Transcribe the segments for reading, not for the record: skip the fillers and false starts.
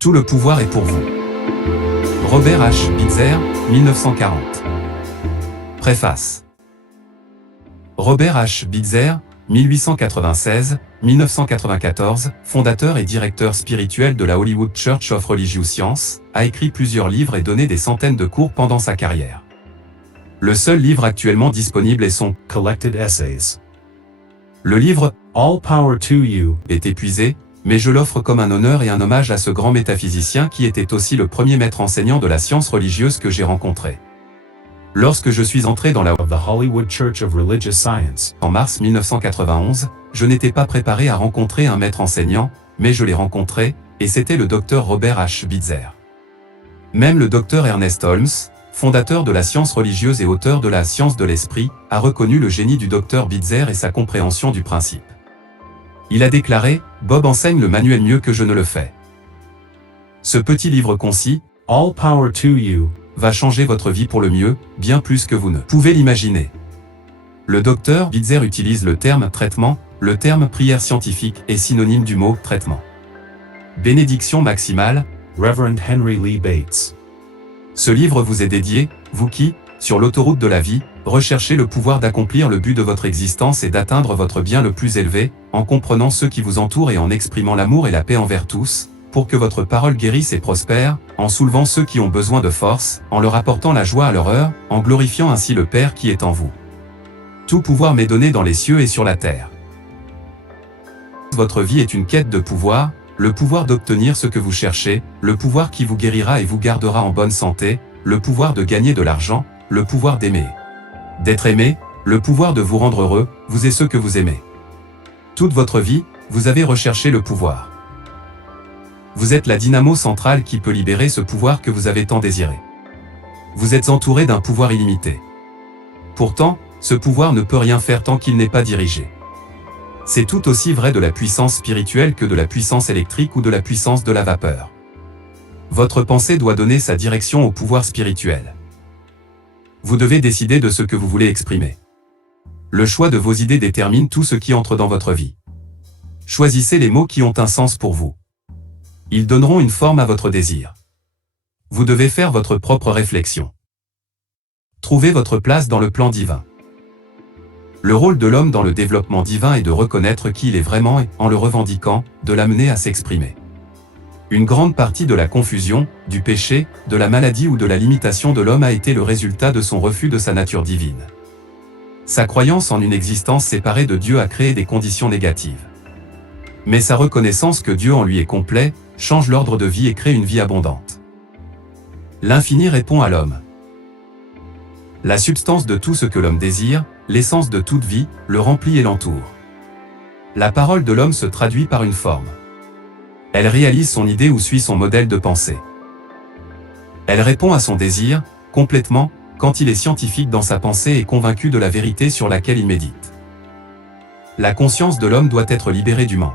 Tout le pouvoir est pour vous. Robert H. Bitzer, 1940. Préface. Robert H. Bitzer, 1896-1994, fondateur et directeur spirituel de la Hollywood Church of Religious Science, a écrit plusieurs livres et donné des centaines de cours pendant sa carrière. Le seul livre actuellement disponible est son Collected Essays. Le livre All Power to You est épuisé, mais je l'offre comme un honneur et un hommage à ce grand métaphysicien qui était aussi le premier maître enseignant de la science religieuse que j'ai rencontré. Lorsque je suis entré dans la Hollywood Church of Religious Science en mars 1991, je n'étais pas préparé à rencontrer un maître enseignant, mais je l'ai rencontré, et c'était le Dr Robert H. Bitzer. Même le Dr Ernest Holmes, fondateur de la science religieuse et auteur de la science de l'esprit, a reconnu le génie du Dr Bitzer et sa compréhension du principe. Il a déclaré « Bob enseigne le manuel mieux que je ne le fais ». Ce petit livre concis, All Power to You, va changer votre vie pour le mieux, bien plus que vous ne pouvez l'imaginer. Le Dr Bitzer utilise le terme « traitement », le terme « prière scientifique » est synonyme du mot « traitement ». Bénédiction maximale, Reverend Henry Lee Bates. Ce livre vous est dédié, vous qui, sur l'autoroute de la vie, recherchez le pouvoir d'accomplir le but de votre existence et d'atteindre votre bien le plus élevé, en comprenant ceux qui vous entourent et en exprimant l'amour et la paix envers tous, pour que votre parole guérisse et prospère, en soulevant ceux qui ont besoin de force, en leur apportant la joie à leur heure, en glorifiant ainsi le Père qui est en vous. Tout pouvoir m'est donné dans les cieux et sur la terre. Votre vie est une quête de pouvoir, le pouvoir d'obtenir ce que vous cherchez, le pouvoir qui vous guérira et vous gardera en bonne santé, le pouvoir de gagner de l'argent, le pouvoir d'aimer. D'être aimé, le pouvoir de vous rendre heureux, vous et ceux que vous aimez. Toute votre vie, vous avez recherché le pouvoir. Vous êtes la dynamo centrale qui peut libérer ce pouvoir que vous avez tant désiré. Vous êtes entouré d'un pouvoir illimité. Pourtant, ce pouvoir ne peut rien faire tant qu'il n'est pas dirigé. C'est tout aussi vrai de la puissance spirituelle que de la puissance électrique ou de la puissance de la vapeur. Votre pensée doit donner sa direction au pouvoir spirituel. Vous devez décider de ce que vous voulez exprimer. Le choix de vos idées détermine tout ce qui entre dans votre vie. Choisissez les mots qui ont un sens pour vous. Ils donneront une forme à votre désir. Vous devez faire votre propre réflexion. Trouvez votre place dans le plan divin. Le rôle de l'homme dans le développement divin est de reconnaître qui il est vraiment et, en le revendiquant, de l'amener à s'exprimer. Une grande partie de la confusion, du péché, de la maladie ou de la limitation de l'homme a été le résultat de son refus de sa nature divine. Sa croyance en une existence séparée de Dieu a créé des conditions négatives. Mais sa reconnaissance que Dieu en lui est complet, change l'ordre de vie et crée une vie abondante. L'infini répond à l'homme. La substance de tout ce que l'homme désire, l'essence de toute vie, le remplit et l'entoure. La parole de l'homme se traduit par une forme. Elle réalise son idée ou suit son modèle de pensée. Elle répond à son désir, complètement, quand il est scientifique dans sa pensée et convaincu de la vérité sur laquelle il médite. La conscience de l'homme doit être libérée du manque.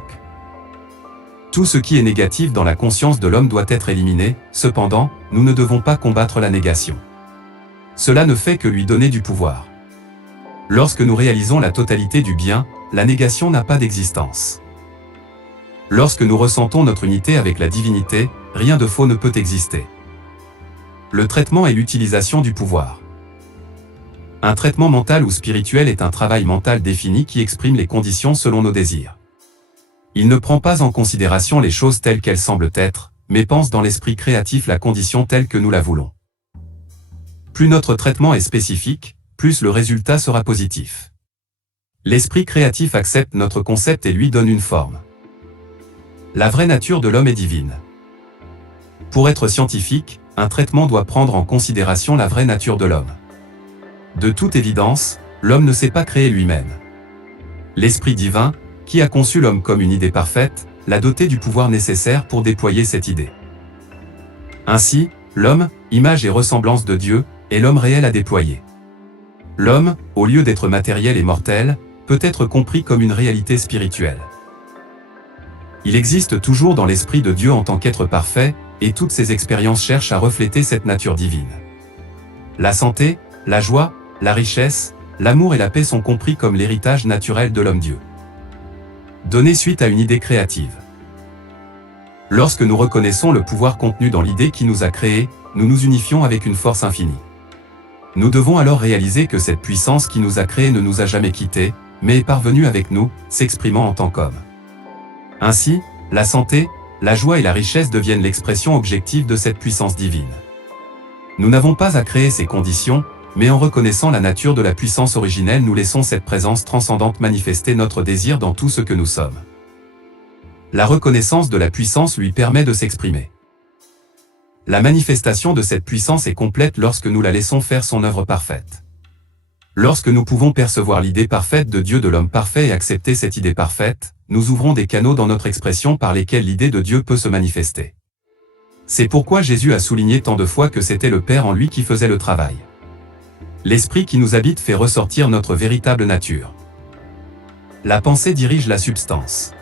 Tout ce qui est négatif dans la conscience de l'homme doit être éliminé, cependant, nous ne devons pas combattre la négation. Cela ne fait que lui donner du pouvoir. Lorsque nous réalisons la totalité du bien, la négation n'a pas d'existence. Lorsque nous ressentons notre unité avec la divinité, rien de faux ne peut exister. Le traitement est l'utilisation du pouvoir. Un traitement mental ou spirituel est un travail mental défini qui exprime les conditions selon nos désirs. Il ne prend pas en considération les choses telles qu'elles semblent être, mais pense dans l'esprit créatif la condition telle que nous la voulons. Plus notre traitement est spécifique, plus le résultat sera positif. L'esprit créatif accepte notre concept et lui donne une forme. La vraie nature de l'homme est divine. Pour être scientifique, un traitement doit prendre en considération la vraie nature de l'homme. De toute évidence, l'homme ne s'est pas créé lui-même. L'Esprit divin, qui a conçu l'homme comme une idée parfaite, l'a doté du pouvoir nécessaire pour déployer cette idée. Ainsi, l'homme, image et ressemblance de Dieu, est l'homme réel à déployer. L'homme, au lieu d'être matériel et mortel, peut être compris comme une réalité spirituelle. Il existe toujours dans l'Esprit de Dieu en tant qu'être parfait, et toutes ses expériences cherchent à refléter cette nature divine. La santé, la joie, la richesse, l'amour et la paix sont compris comme l'héritage naturel de l'homme-dieu. Donner suite à une idée créative. Lorsque nous reconnaissons le pouvoir contenu dans l'idée qui nous a créés, nous nous unifions avec une force infinie. Nous devons alors réaliser que cette puissance qui nous a créés ne nous a jamais quittés, mais est parvenue avec nous, s'exprimant en tant qu'homme. Ainsi, la santé, la joie et la richesse deviennent l'expression objective de cette puissance divine. Nous n'avons pas à créer ces conditions, mais en reconnaissant la nature de la puissance originelle, nous laissons cette présence transcendante manifester notre désir dans tout ce que nous sommes. La reconnaissance de la puissance lui permet de s'exprimer. La manifestation de cette puissance est complète lorsque nous la laissons faire son œuvre parfaite. Lorsque nous pouvons percevoir l'idée parfaite de Dieu de l'homme parfait et accepter cette idée parfaite, nous ouvrons des canaux dans notre expression par lesquels l'idée de Dieu peut se manifester. C'est pourquoi Jésus a souligné tant de fois que c'était le Père en lui qui faisait le travail. L'esprit qui nous habite fait ressortir notre véritable nature. La pensée dirige la substance.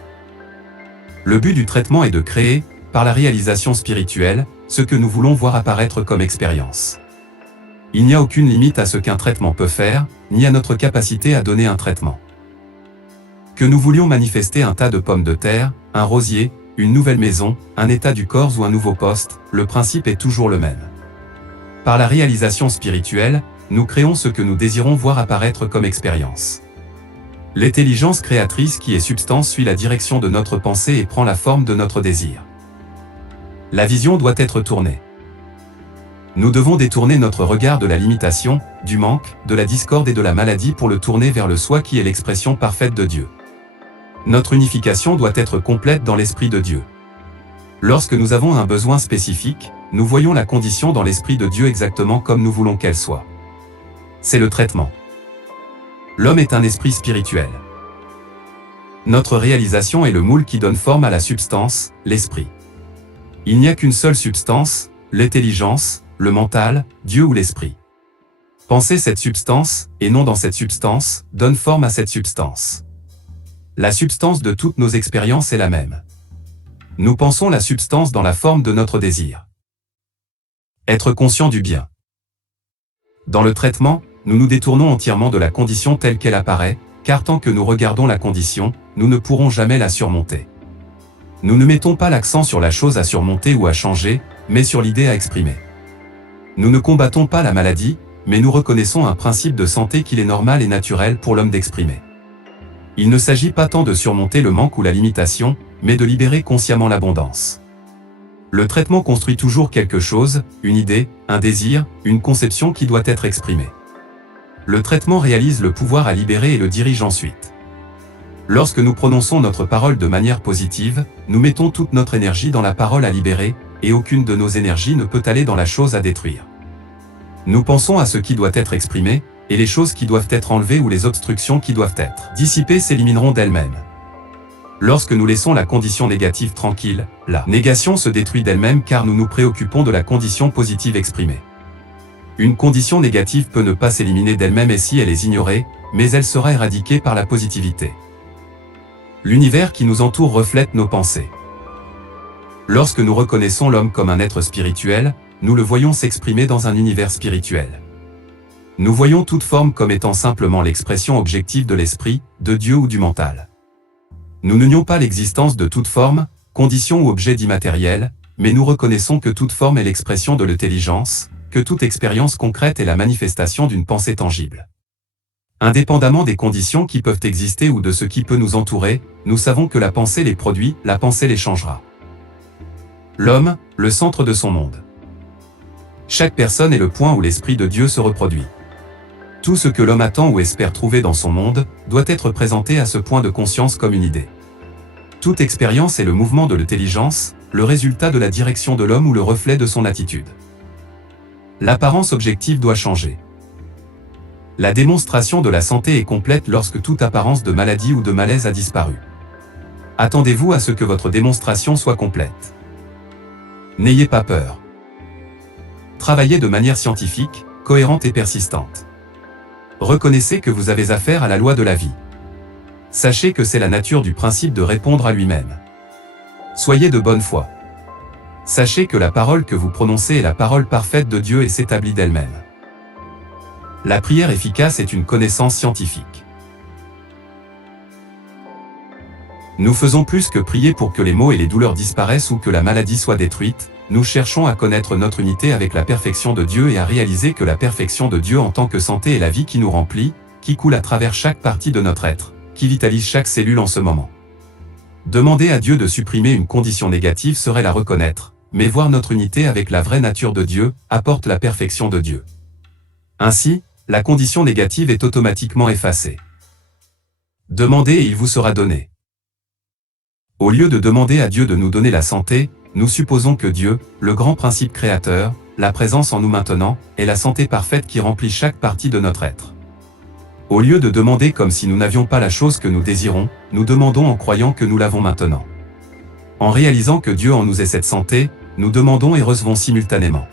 Le but du traitement est de créer, par la réalisation spirituelle, ce que nous voulons voir apparaître comme expérience. Il n'y a aucune limite à ce qu'un traitement peut faire, ni à notre capacité à donner un traitement. Que nous voulions manifester un tas de pommes de terre, un rosier, une nouvelle maison, un état du corps ou un nouveau poste, le principe est toujours le même. Par la réalisation spirituelle, nous créons ce que nous désirons voir apparaître comme expérience. L'intelligence créatrice qui est substance suit la direction de notre pensée et prend la forme de notre désir. La vision doit être tournée. Nous devons détourner notre regard de la limitation, du manque, de la discorde et de la maladie pour le tourner vers le soi qui est l'expression parfaite de Dieu. Notre unification doit être complète dans l'Esprit de Dieu. Lorsque nous avons un besoin spécifique, nous voyons la condition dans l'Esprit de Dieu exactement comme nous voulons qu'elle soit. C'est le traitement. L'homme est un esprit spirituel. Notre réalisation est le moule qui donne forme à la substance, l'esprit. Il n'y a qu'une seule substance, l'intelligence, le mental, Dieu ou l'esprit. Penser cette substance, et non dans cette substance, donne forme à cette substance. La substance de toutes nos expériences est la même. Nous pensons la substance dans la forme de notre désir. Être conscient du bien. Dans le traitement, nous nous détournons entièrement de la condition telle qu'elle apparaît, car tant que nous regardons la condition, nous ne pourrons jamais la surmonter. Nous ne mettons pas l'accent sur la chose à surmonter ou à changer, mais sur l'idée à exprimer. Nous ne combattons pas la maladie, mais nous reconnaissons un principe de santé qu'il est normal et naturel pour l'homme d'exprimer. Il ne s'agit pas tant de surmonter le manque ou la limitation, mais de libérer consciemment l'abondance. Le traitement construit toujours quelque chose, une idée, un désir, une conception qui doit être exprimée. Le traitement réalise le pouvoir à libérer et le dirige ensuite. Lorsque nous prononçons notre parole de manière positive, nous mettons toute notre énergie dans la parole à libérer, et aucune de nos énergies ne peut aller dans la chose à détruire. Nous pensons à ce qui doit être exprimé, et les choses qui doivent être enlevées ou les obstructions qui doivent être dissipées s'élimineront d'elles-mêmes. Lorsque nous laissons la condition négative tranquille, la négation se détruit d'elle-même car nous nous préoccupons de la condition positive exprimée. Une condition négative peut ne pas s'éliminer d'elle-même et si elle est ignorée, mais elle sera éradiquée par la positivité. L'univers qui nous entoure reflète nos pensées. Lorsque nous reconnaissons l'homme comme un être spirituel, nous le voyons s'exprimer dans un univers spirituel. Nous voyons toute forme comme étant simplement l'expression objective de l'esprit, de Dieu ou du mental. Nous ne nions pas l'existence de toute forme, condition ou objet d'immatériel, mais nous reconnaissons que toute forme est l'expression de l'intelligence, que toute expérience concrète est la manifestation d'une pensée tangible. Indépendamment des conditions qui peuvent exister ou de ce qui peut nous entourer, nous savons que la pensée les produit, la pensée les changera. L'homme, le centre de son monde. Chaque personne est le point où l'Esprit de Dieu se reproduit. Tout ce que l'homme attend ou espère trouver dans son monde, doit être présenté à ce point de conscience comme une idée. Toute expérience est le mouvement de l'intelligence, le résultat de la direction de l'homme ou le reflet de son attitude. L'apparence objective doit changer. La démonstration de la santé est complète lorsque toute apparence de maladie ou de malaise a disparu. Attendez-vous à ce que votre démonstration soit complète. N'ayez pas peur. Travaillez de manière scientifique, cohérente et persistante. Reconnaissez que vous avez affaire à la loi de la vie. Sachez que c'est la nature du principe de répondre à lui-même. Soyez de bonne foi. Sachez que la parole que vous prononcez est la parole parfaite de Dieu et s'établit d'elle-même. La prière efficace est une connaissance scientifique. Nous faisons plus que prier pour que les maux et les douleurs disparaissent ou que la maladie soit détruite, nous cherchons à connaître notre unité avec la perfection de Dieu et à réaliser que la perfection de Dieu en tant que santé est la vie qui nous remplit, qui coule à travers chaque partie de notre être, qui vitalise chaque cellule en ce moment. Demander à Dieu de supprimer une condition négative serait la reconnaître, mais voir notre unité avec la vraie nature de Dieu apporte la perfection de Dieu. Ainsi, la condition négative est automatiquement effacée. Demandez et il vous sera donné. Au lieu de demander à Dieu de nous donner la santé, nous supposons que Dieu, le grand principe créateur, la présence en nous maintenant, est la santé parfaite qui remplit chaque partie de notre être. Au lieu de demander comme si nous n'avions pas la chose que nous désirons, nous demandons en croyant que nous l'avons maintenant. En réalisant que Dieu en nous est cette santé, nous demandons et recevons simultanément.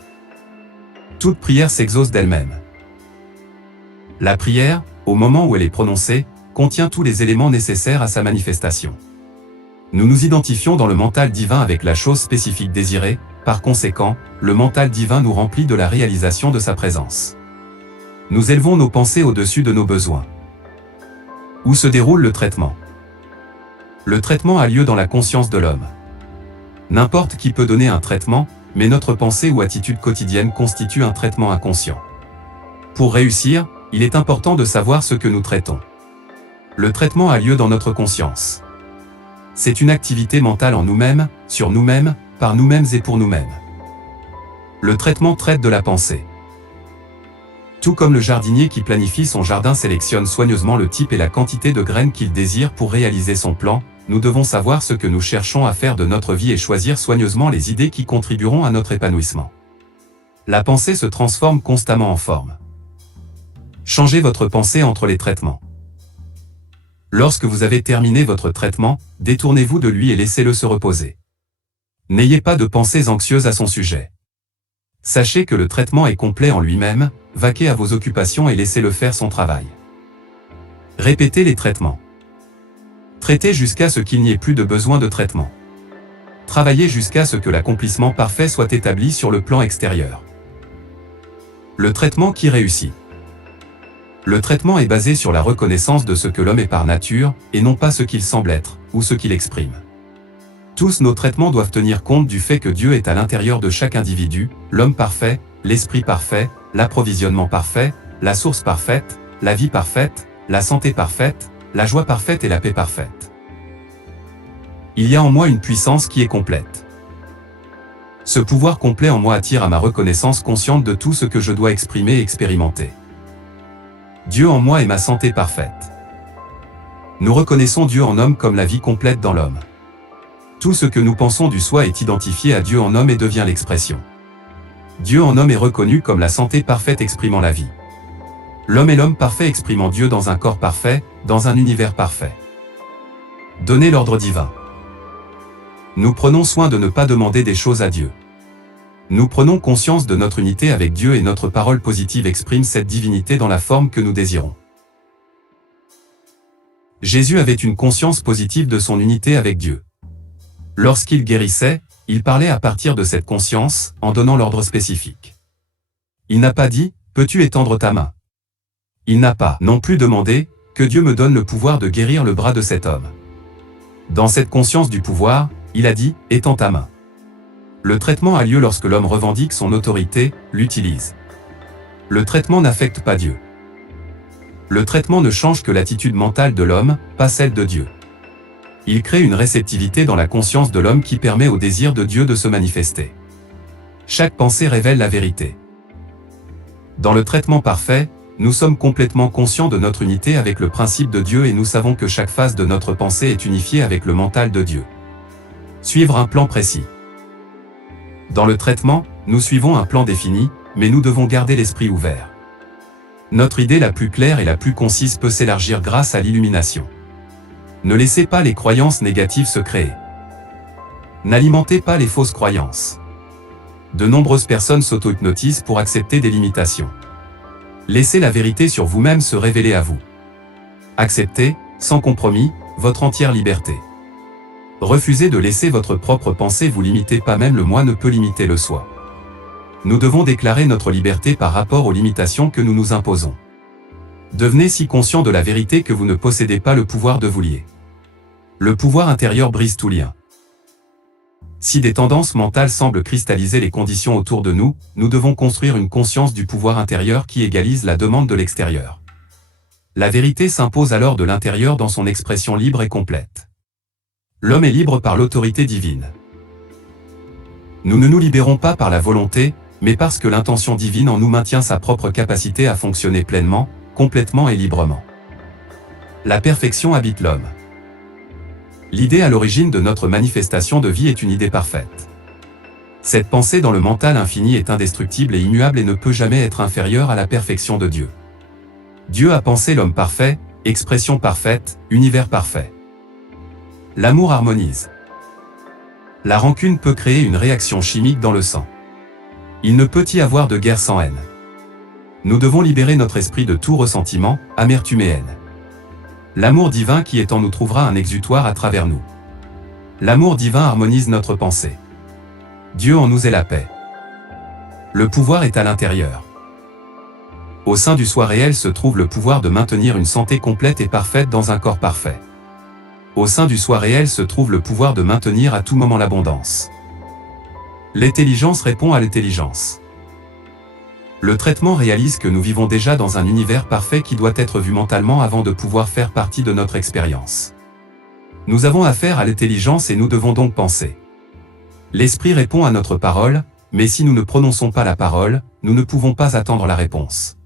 Toute prière s'exauce d'elle-même. La prière, au moment où elle est prononcée, contient tous les éléments nécessaires à sa manifestation. Nous nous identifions dans le mental divin avec la chose spécifique désirée, par conséquent, le mental divin nous remplit de la réalisation de sa présence. Nous élevons nos pensées au-dessus de nos besoins. Où se déroule le traitement? Le traitement a lieu dans la conscience de l'homme. N'importe qui peut donner un traitement, mais notre pensée ou attitude quotidienne constitue un traitement inconscient. Pour réussir, il est important de savoir ce que nous traitons. Le traitement a lieu dans notre conscience. C'est une activité mentale en nous-mêmes, sur nous-mêmes, par nous-mêmes et pour nous-mêmes. Le traitement traite de la pensée. Tout comme le jardinier qui planifie son jardin sélectionne soigneusement le type et la quantité de graines qu'il désire pour réaliser son plan, nous devons savoir ce que nous cherchons à faire de notre vie et choisir soigneusement les idées qui contribueront à notre épanouissement. La pensée se transforme constamment en forme. Changez votre pensée entre les traitements. Lorsque vous avez terminé votre traitement, détournez-vous de lui et laissez-le se reposer. N'ayez pas de pensées anxieuses à son sujet. Sachez que le traitement est complet en lui-même, vaquez à vos occupations et laissez-le faire son travail. Répétez les traitements. Traitez jusqu'à ce qu'il n'y ait plus de besoin de traitement. Travaillez jusqu'à ce que l'accomplissement parfait soit établi sur le plan extérieur. Le traitement qui réussit. Le traitement est basé sur la reconnaissance de ce que l'homme est par nature, et non pas ce qu'il semble être, ou ce qu'il exprime. Tous nos traitements doivent tenir compte du fait que Dieu est à l'intérieur de chaque individu, l'homme parfait, l'esprit parfait, l'approvisionnement parfait, la source parfaite, la vie parfaite, la santé parfaite, la joie parfaite et la paix parfaite. Il y a en moi une puissance qui est complète. Ce pouvoir complet en moi attire à ma reconnaissance consciente de tout ce que je dois exprimer et expérimenter. Dieu en moi est ma santé parfaite. Nous reconnaissons Dieu en homme comme la vie complète dans l'homme. Tout ce que nous pensons du soi est identifié à Dieu en homme et devient l'expression. Dieu en homme est reconnu comme la santé parfaite exprimant la vie. L'homme est l'homme parfait exprimant Dieu dans un corps parfait, dans un univers parfait. Donnez l'ordre divin. Nous prenons soin de ne pas demander des choses à Dieu. Nous prenons conscience de notre unité avec Dieu et notre parole positive exprime cette divinité dans la forme que nous désirons. Jésus avait une conscience positive de son unité avec Dieu. Lorsqu'il guérissait, il parlait à partir de cette conscience, en donnant l'ordre spécifique. Il n'a pas dit « Peux-tu étendre ta main ?» Il n'a pas non plus demandé « Que Dieu me donne le pouvoir de guérir le bras de cet homme. » Dans cette conscience du pouvoir, il a dit « Étends ta main. » Le traitement a lieu lorsque l'homme revendique son autorité, l'utilise. Le traitement n'affecte pas Dieu. Le traitement ne change que l'attitude mentale de l'homme, pas celle de Dieu. Il crée une réceptivité dans la conscience de l'homme qui permet au désir de Dieu de se manifester. Chaque pensée révèle la vérité. Dans le traitement parfait, nous sommes complètement conscients de notre unité avec le principe de Dieu et nous savons que chaque phase de notre pensée est unifiée avec le mental de Dieu. Suivre un plan précis. Dans le traitement, nous suivons un plan défini, mais nous devons garder l'esprit ouvert. Notre idée la plus claire et la plus concise peut s'élargir grâce à l'illumination. Ne laissez pas les croyances négatives se créer. N'alimentez pas les fausses croyances. De nombreuses personnes s'auto-hypnotisent pour accepter des limitations. Laissez la vérité sur vous-même se révéler à vous. Acceptez, sans compromis, votre entière liberté. Refusez de laisser votre propre pensée vous limiter, pas même le moi ne peut limiter le soi. Nous devons déclarer notre liberté par rapport aux limitations que nous nous imposons. Devenez si conscient de la vérité que vous ne possédez pas le pouvoir de vous lier. Le pouvoir intérieur brise tout lien. Si des tendances mentales semblent cristalliser les conditions autour de nous, nous devons construire une conscience du pouvoir intérieur qui égalise la demande de l'extérieur. La vérité s'impose alors de l'intérieur dans son expression libre et complète. L'homme est libre par l'autorité divine. Nous ne nous libérons pas par la volonté, mais parce que l'intention divine en nous maintient sa propre capacité à fonctionner pleinement, complètement et librement. La perfection habite l'homme. L'idée à l'origine de notre manifestation de vie est une idée parfaite. Cette pensée dans le mental infini est indestructible et immuable et ne peut jamais être inférieure à la perfection de Dieu. Dieu a pensé l'homme parfait, expression parfaite, univers parfait. L'amour harmonise. La rancune peut créer une réaction chimique dans le sang. Il ne peut y avoir de guerre sans haine. Nous devons libérer notre esprit de tout ressentiment, amertume et haine. L'amour divin qui est en nous trouvera un exutoire à travers nous. L'amour divin harmonise notre pensée. Dieu en nous est la paix. Le pouvoir est à l'intérieur. Au sein du soi réel se trouve le pouvoir de maintenir une santé complète et parfaite dans un corps parfait. Au sein du soi réel se trouve le pouvoir de maintenir à tout moment l'abondance. L'intelligence répond à l'intelligence. Le traitement réalise que nous vivons déjà dans un univers parfait qui doit être vu mentalement avant de pouvoir faire partie de notre expérience. Nous avons affaire à l'intelligence et nous devons donc penser. L'esprit répond à notre parole, mais si nous ne prononçons pas la parole, nous ne pouvons pas attendre la réponse.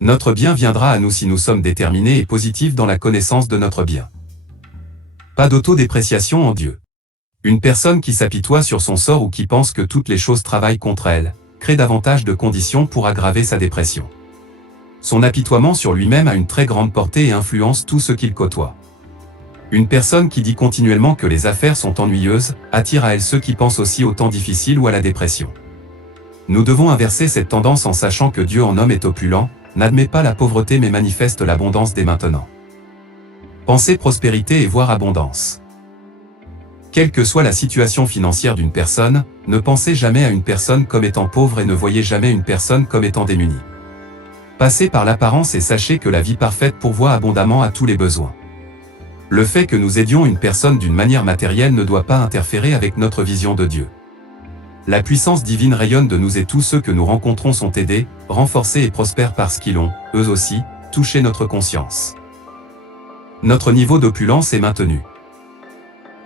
Notre bien viendra à nous si nous sommes déterminés et positifs dans la connaissance de notre bien. Pas d'autodépréciation en Dieu. Une personne qui s'apitoie sur son sort ou qui pense que toutes les choses travaillent contre elle, crée davantage de conditions pour aggraver sa dépression. Son apitoiement sur lui-même a une très grande portée et influence tout ce qu'il côtoie. Une personne qui dit continuellement que les affaires sont ennuyeuses, attire à elle ceux qui pensent aussi au temps difficile ou à la dépression. Nous devons inverser cette tendance en sachant que Dieu en homme est opulent, n'admet pas la pauvreté mais manifeste l'abondance dès maintenant. Pensez prospérité et voir abondance. Quelle que soit la situation financière d'une personne, ne pensez jamais à une personne comme étant pauvre et ne voyez jamais une personne comme étant démunie. Passez par l'apparence et sachez que la vie parfaite pourvoit abondamment à tous les besoins. Le fait que nous aidions une personne d'une manière matérielle ne doit pas interférer avec notre vision de Dieu. La puissance divine rayonne de nous et tous ceux que nous rencontrons sont aidés, renforcés et prospèrent parce qu'ils ont, eux aussi, touché notre conscience. Notre niveau d'opulence est maintenu.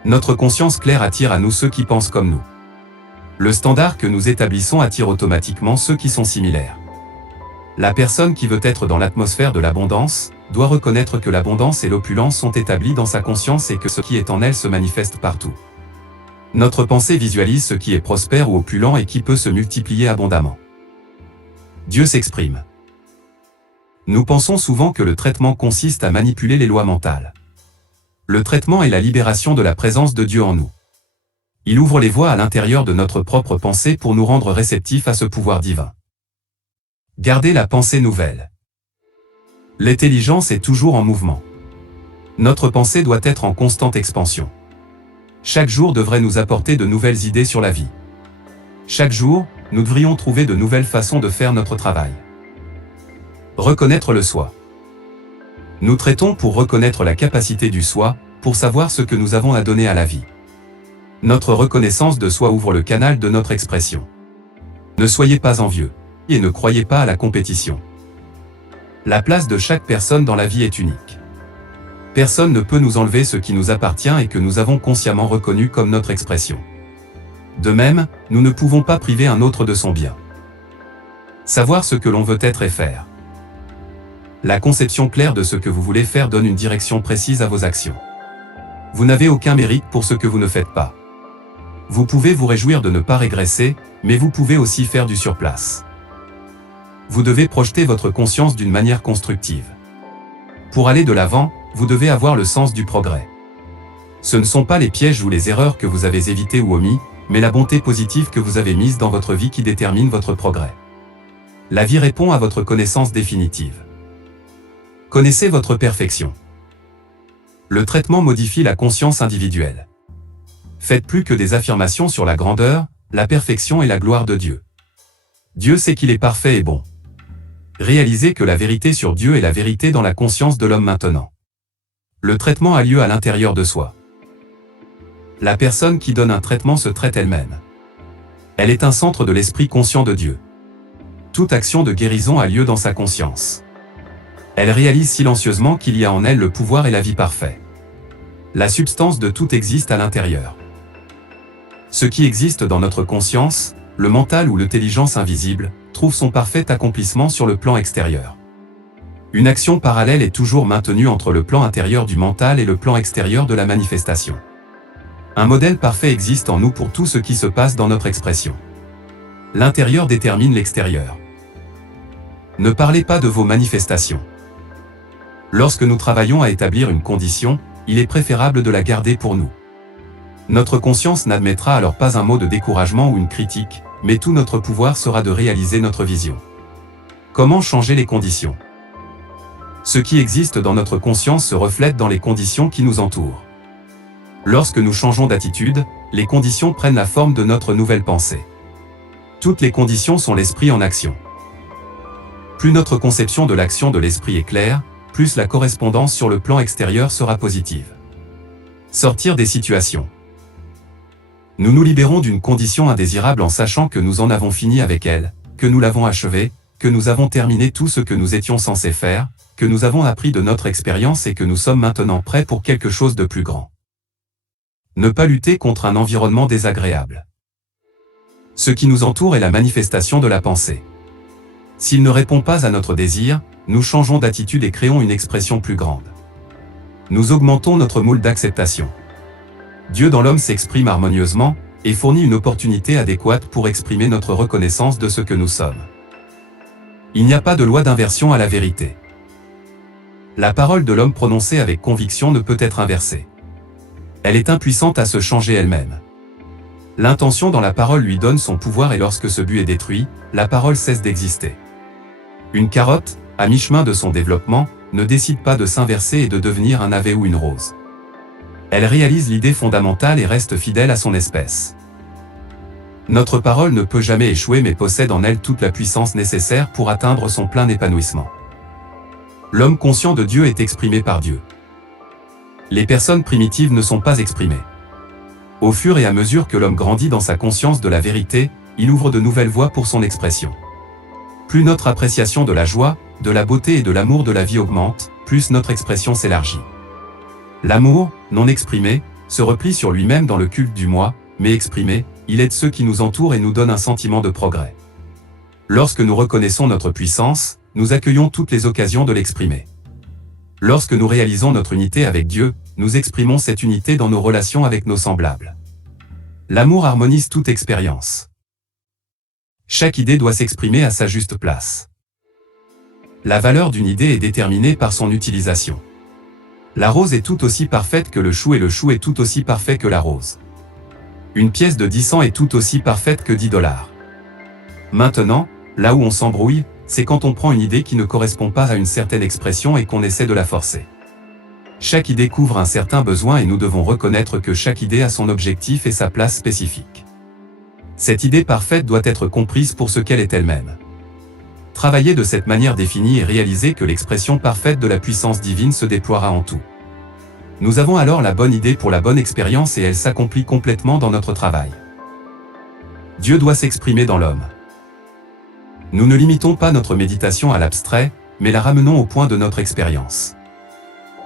Notre conscience claire attire à nous ceux qui pensent comme nous. Le standard que nous établissons attire automatiquement ceux qui sont similaires. La personne qui veut être dans l'atmosphère de l'abondance, doit reconnaître que l'abondance et l'opulence sont établies dans sa conscience et que ce qui est en elle se manifeste partout. Notre pensée visualise ce qui est prospère ou opulent et qui peut se multiplier abondamment. Dieu s'exprime. Nous pensons souvent que le traitement consiste à manipuler les lois mentales. Le traitement est la libération de la présence de Dieu en nous. Il ouvre les voies à l'intérieur de notre propre pensée pour nous rendre réceptifs à ce pouvoir divin. Gardez la pensée nouvelle. L'intelligence est toujours en mouvement. Notre pensée doit être en constante expansion. Chaque jour devrait nous apporter de nouvelles idées sur la vie. Chaque jour, nous devrions trouver de nouvelles façons de faire notre travail. Reconnaître le soi. Nous traitons pour reconnaître la capacité du soi, pour savoir ce que nous avons à donner à la vie. Notre reconnaissance de soi ouvre le canal de notre expression. Ne soyez pas envieux, et ne croyez pas à la compétition. La place de chaque personne dans la vie est unique. Personne ne peut nous enlever ce qui nous appartient et que nous avons consciemment reconnu comme notre expression. De même, nous ne pouvons pas priver un autre de son bien. Savoir ce que l'on veut être et faire. La conception claire de ce que vous voulez faire donne une direction précise à vos actions. Vous n'avez aucun mérite pour ce que vous ne faites pas. Vous pouvez vous réjouir de ne pas régresser, mais vous pouvez aussi faire du surplace. Vous devez projeter votre conscience d'une manière constructive. Pour aller de l'avant, vous devez avoir le sens du progrès. Ce ne sont pas les pièges ou les erreurs que vous avez évités ou omis, mais la bonté positive que vous avez mise dans votre vie qui détermine votre progrès. La vie répond à votre connaissance définitive. Connaissez votre perfection. Le traitement modifie la conscience individuelle. Faites plus que des affirmations sur la grandeur, la perfection et la gloire de Dieu. Dieu sait qu'il est parfait et bon. Réalisez que la vérité sur Dieu est la vérité dans la conscience de l'homme maintenant. Le traitement a lieu à l'intérieur de soi. La personne qui donne un traitement se traite elle-même. Elle est un centre de l'esprit conscient de Dieu. Toute action de guérison a lieu dans sa conscience. Elle réalise silencieusement qu'il y a en elle le pouvoir et la vie parfait. La substance de tout existe à l'intérieur. Ce qui existe dans notre conscience, le mental ou l'intelligence invisible, trouve son parfait accomplissement sur le plan extérieur. Une action parallèle est toujours maintenue entre le plan intérieur du mental et le plan extérieur de la manifestation. Un modèle parfait existe en nous pour tout ce qui se passe dans notre expression. L'intérieur détermine l'extérieur. Ne parlez pas de vos manifestations. Lorsque nous travaillons à établir une condition, il est préférable de la garder pour nous. Notre conscience n'admettra alors pas un mot de découragement ou une critique, mais tout notre pouvoir sera de réaliser notre vision. Comment changer les conditions ? Ce qui existe dans notre conscience se reflète dans les conditions qui nous entourent. Lorsque nous changeons d'attitude, les conditions prennent la forme de notre nouvelle pensée. Toutes les conditions sont l'esprit en action. Plus notre conception de l'action de l'esprit est claire, plus la correspondance sur le plan extérieur sera positive. Sortir des situations. Nous nous libérons d'une condition indésirable en sachant que nous en avons fini avec elle, que nous l'avons achevée, que nous avons terminé tout ce que nous étions censés faire, que nous avons appris de notre expérience et que nous sommes maintenant prêts pour quelque chose de plus grand. Ne pas lutter contre un environnement désagréable. Ce qui nous entoure est la manifestation de la pensée. S'il ne répond pas à notre désir, nous changeons d'attitude et créons une expression plus grande. Nous augmentons notre moule d'acceptation. Dieu dans l'homme s'exprime harmonieusement, et fournit une opportunité adéquate pour exprimer notre reconnaissance de ce que nous sommes. Il n'y a pas de loi d'inversion à la vérité. La parole de l'homme prononcée avec conviction ne peut être inversée. Elle est impuissante à se changer elle-même. L'intention dans la parole lui donne son pouvoir et lorsque ce but est détruit, la parole cesse d'exister. Une carotte, à mi-chemin de son développement, ne décide pas de s'inverser et de devenir un navet ou une rose. Elle réalise l'idée fondamentale et reste fidèle à son espèce. Notre parole ne peut jamais échouer mais possède en elle toute la puissance nécessaire pour atteindre son plein épanouissement. L'homme conscient de Dieu est exprimé par Dieu. Les personnes primitives ne sont pas exprimées. Au fur et à mesure que l'homme grandit dans sa conscience de la vérité, il ouvre de nouvelles voies pour son expression. Plus notre appréciation de la joie, de la beauté et de l'amour de la vie augmente, plus notre expression s'élargit. L'amour, non exprimé, se replie sur lui-même dans le culte du moi, mais exprimé, il aide ceux qui nous entourent et nous donne un sentiment de progrès. Lorsque nous reconnaissons notre puissance, nous accueillons toutes les occasions de l'exprimer. Lorsque nous réalisons notre unité avec Dieu, nous exprimons cette unité dans nos relations avec nos semblables. L'amour harmonise toute expérience. Chaque idée doit s'exprimer à sa juste place. La valeur d'une idée est déterminée par son utilisation. La rose est tout aussi parfaite que le chou et le chou est tout aussi parfait que la rose. Une pièce de 10 cents est tout aussi parfaite que 10 $. Maintenant, là où on s'embrouille, c'est quand on prend une idée qui ne correspond pas à une certaine expression et qu'on essaie de la forcer. Chaque idée couvre un certain besoin et nous devons reconnaître que chaque idée a son objectif et sa place spécifique. Cette idée parfaite doit être comprise pour ce qu'elle est elle-même. Travailler de cette manière définie et réaliser que l'expression parfaite de la puissance divine se déploiera en tout. Nous avons alors la bonne idée pour la bonne expérience et elle s'accomplit complètement dans notre travail. Dieu doit s'exprimer dans l'homme. Nous ne limitons pas notre méditation à l'abstrait, mais la ramenons au point de notre expérience.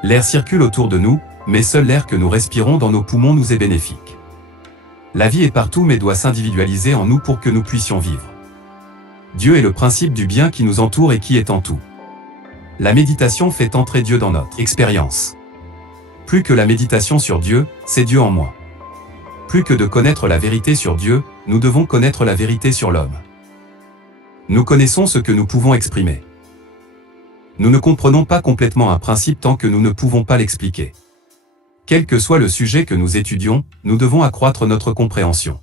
L'air circule autour de nous, mais seul l'air que nous respirons dans nos poumons nous est bénéfique. La vie est partout mais doit s'individualiser en nous pour que nous puissions vivre. Dieu est le principe du bien qui nous entoure et qui est en tout. La méditation fait entrer Dieu dans notre expérience. Plus que la méditation sur Dieu, c'est Dieu en moi. Plus que de connaître la vérité sur Dieu, nous devons connaître la vérité sur l'homme. Nous connaissons ce que nous pouvons exprimer. Nous ne comprenons pas complètement un principe tant que nous ne pouvons pas l'expliquer. Quel que soit le sujet que nous étudions, nous devons accroître notre compréhension.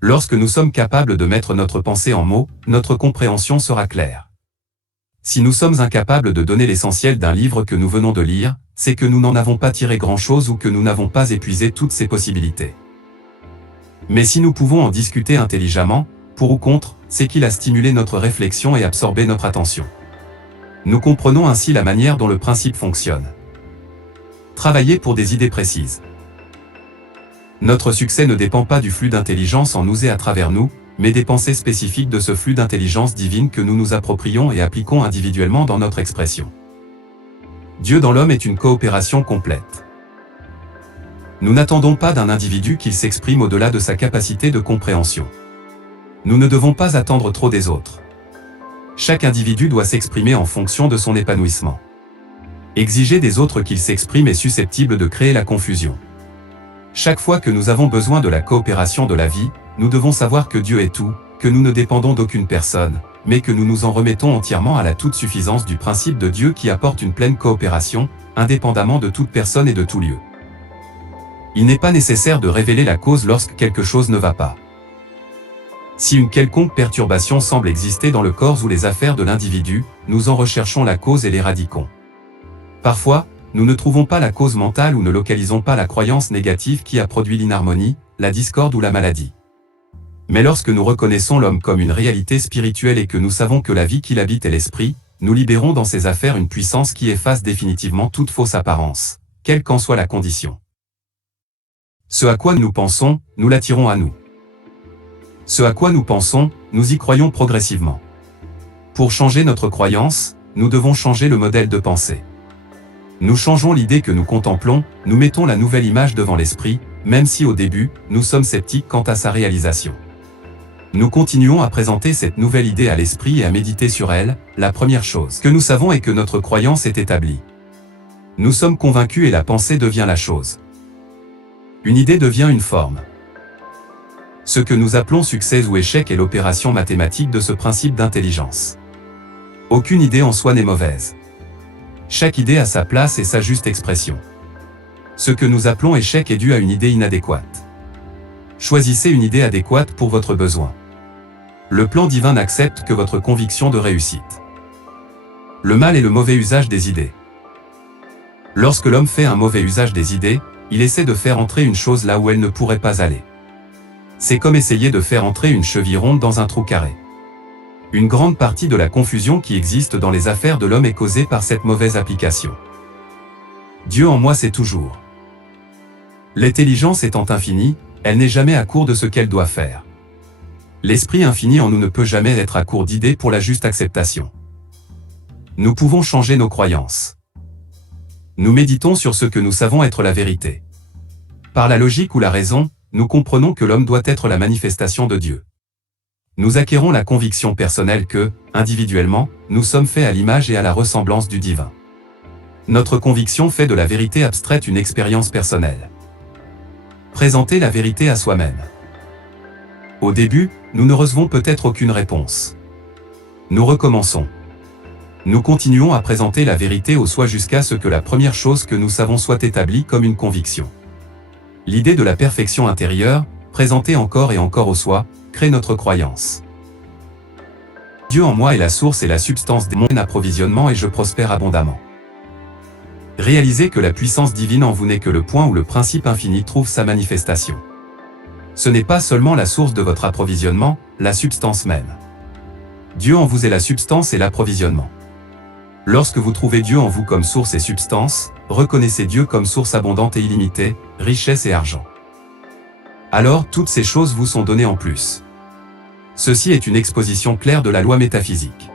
Lorsque nous sommes capables de mettre notre pensée en mots, notre compréhension sera claire. Si nous sommes incapables de donner l'essentiel d'un livre que nous venons de lire, c'est que nous n'en avons pas tiré grand-chose ou que nous n'avons pas épuisé toutes ses possibilités. Mais si nous pouvons en discuter intelligemment, pour ou contre, c'est qu'il a stimulé notre réflexion et absorbé notre attention. Nous comprenons ainsi la manière dont le principe fonctionne. Travaillez pour des idées précises. Notre succès ne dépend pas du flux d'intelligence en nous et à travers nous, mais des pensées spécifiques de ce flux d'intelligence divine que nous nous approprions et appliquons individuellement dans notre expression. Dieu dans l'homme est une coopération complète. Nous n'attendons pas d'un individu qu'il s'exprime au-delà de sa capacité de compréhension. Nous ne devons pas attendre trop des autres. Chaque individu doit s'exprimer en fonction de son épanouissement. Exiger des autres qu'ils s'expriment est susceptible de créer la confusion. Chaque fois que nous avons besoin de la coopération de la vie, nous devons savoir que Dieu est tout, que nous ne dépendons d'aucune personne, mais que nous nous en remettons entièrement à la toute-suffisance du principe de Dieu qui apporte une pleine coopération, indépendamment de toute personne et de tout lieu. Il n'est pas nécessaire de révéler la cause lorsque quelque chose ne va pas. Si une quelconque perturbation semble exister dans le corps ou les affaires de l'individu, nous en recherchons la cause et l'éradiquons. Parfois, nous ne trouvons pas la cause mentale ou ne localisons pas la croyance négative qui a produit l'inharmonie, la discorde ou la maladie. Mais lorsque nous reconnaissons l'homme comme une réalité spirituelle et que nous savons que la vie qui l'habite est l'esprit, nous libérons dans ses affaires une puissance qui efface définitivement toute fausse apparence, quelle qu'en soit la condition. Ce à quoi nous pensons, nous l'attirons à nous. Ce à quoi nous pensons, nous y croyons progressivement. Pour changer notre croyance, nous devons changer le modèle de pensée. Nous changeons l'idée que nous contemplons, nous mettons la nouvelle image devant l'esprit, même si au début, nous sommes sceptiques quant à sa réalisation. Nous continuons à présenter cette nouvelle idée à l'esprit et à méditer sur elle. La première chose que nous savons est que notre croyance est établie. Nous sommes convaincus et la pensée devient la chose. Une idée devient une forme. Ce que nous appelons succès ou échec est l'opération mathématique de ce principe d'intelligence. Aucune idée en soi n'est mauvaise. Chaque idée a sa place et sa juste expression. Ce que nous appelons échec est dû à une idée inadéquate. Choisissez une idée adéquate pour votre besoin. Le plan divin n'accepte que votre conviction de réussite. Le mal est le mauvais usage des idées. Lorsque l'homme fait un mauvais usage des idées, il essaie de faire entrer une chose là où elle ne pourrait pas aller. C'est comme essayer de faire entrer une cheville ronde dans un trou carré. Une grande partie de la confusion qui existe dans les affaires de l'homme est causée par cette mauvaise application. Dieu en moi sait toujours. L'intelligence étant infinie, elle n'est jamais à court de ce qu'elle doit faire. L'esprit infini en nous ne peut jamais être à court d'idées pour la juste acceptation. Nous pouvons changer nos croyances. Nous méditons sur ce que nous savons être la vérité. Par la logique ou la raison, nous comprenons que l'homme doit être la manifestation de Dieu. Nous acquérons la conviction personnelle que, individuellement, nous sommes faits à l'image et à la ressemblance du divin. Notre conviction fait de la vérité abstraite une expérience personnelle. Présenter la vérité à soi-même. Au début, nous ne recevons peut-être aucune réponse. Nous recommençons. Nous continuons à présenter la vérité au soi jusqu'à ce que la première chose que nous savons soit établie comme une conviction. L'idée de la perfection intérieure, présentée encore et encore au soi, crée notre croyance. Dieu en moi est la source et la substance de mon approvisionnement et je prospère abondamment. Réalisez que la puissance divine en vous n'est que le point où le principe infini trouve sa manifestation. Ce n'est pas seulement la source de votre approvisionnement, la substance même. Dieu en vous est la substance et l'approvisionnement. Lorsque vous trouvez Dieu en vous comme source et substance, reconnaissez Dieu comme source abondante et illimitée, richesse et argent. Alors toutes ces choses vous sont données en plus. Ceci est une exposition claire de la loi métaphysique.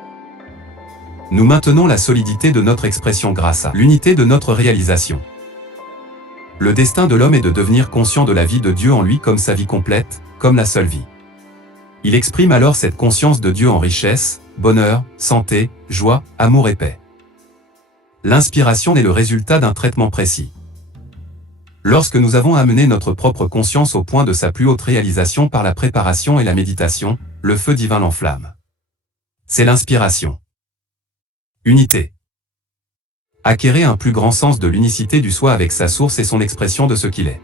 Nous maintenons la solidité de notre expression grâce à l'unité de notre réalisation. Le destin de l'homme est de devenir conscient de la vie de Dieu en lui comme sa vie complète, comme la seule vie. Il exprime alors cette conscience de Dieu en richesse, bonheur, santé, joie, amour et paix. L'inspiration est le résultat d'un traitement précis. Lorsque nous avons amené notre propre conscience au point de sa plus haute réalisation par la préparation et la méditation, le feu divin l'enflamme. C'est l'inspiration. Unité. Acquérez un plus grand sens de l'unicité du soi avec sa source et son expression de ce qu'il est.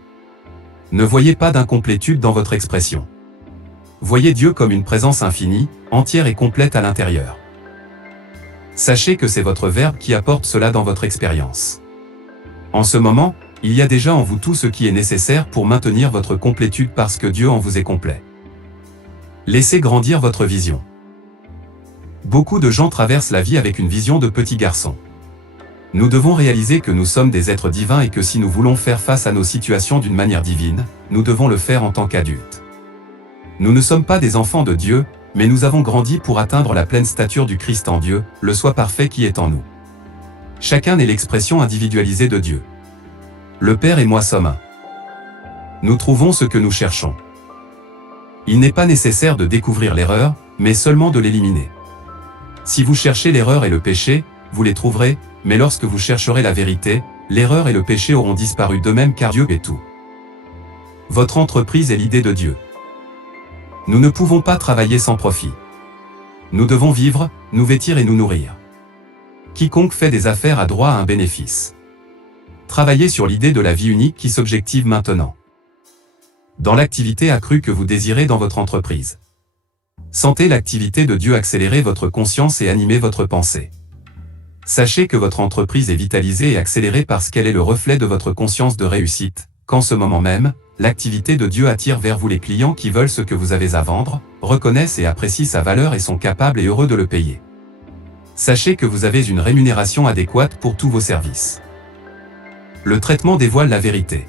Ne voyez pas d'incomplétude dans votre expression. Voyez Dieu comme une présence infinie, entière et complète à l'intérieur. Sachez que c'est votre Verbe qui apporte cela dans votre expérience. En ce moment, il y a déjà en vous tout ce qui est nécessaire pour maintenir votre complétude parce que Dieu en vous est complet. Laissez grandir votre vision. Beaucoup de gens traversent la vie avec une vision de petit garçon. Nous devons réaliser que nous sommes des êtres divins et que si nous voulons faire face à nos situations d'une manière divine, nous devons le faire en tant qu'adultes. Nous ne sommes pas des enfants de Dieu, mais nous avons grandi pour atteindre la pleine stature du Christ en Dieu, le soi parfait qui est en nous. Chacun est l'expression individualisée de Dieu. Le Père et moi sommes un. Nous trouvons ce que nous cherchons. Il n'est pas nécessaire de découvrir l'erreur, mais seulement de l'éliminer. Si vous cherchez l'erreur et le péché, vous les trouverez, mais lorsque vous chercherez la vérité, l'erreur et le péché auront disparu d'eux-mêmes car Dieu est tout. Votre entreprise est l'idée de Dieu. Nous ne pouvons pas travailler sans profit. Nous devons vivre, nous vêtir et nous nourrir. Quiconque fait des affaires a droit à un bénéfice. Travaillez sur l'idée de la vie unique qui s'objective maintenant. Dans l'activité accrue que vous désirez dans votre entreprise. Sentez l'activité de Dieu accélérer votre conscience et animer votre pensée. Sachez que votre entreprise est vitalisée et accélérée parce qu'elle est le reflet de votre conscience de réussite, qu'en ce moment même, l'activité de Dieu attire vers vous les clients qui veulent ce que vous avez à vendre, reconnaissent et apprécient sa valeur et sont capables et heureux de le payer. Sachez que vous avez une rémunération adéquate pour tous vos services. Le traitement dévoile la vérité.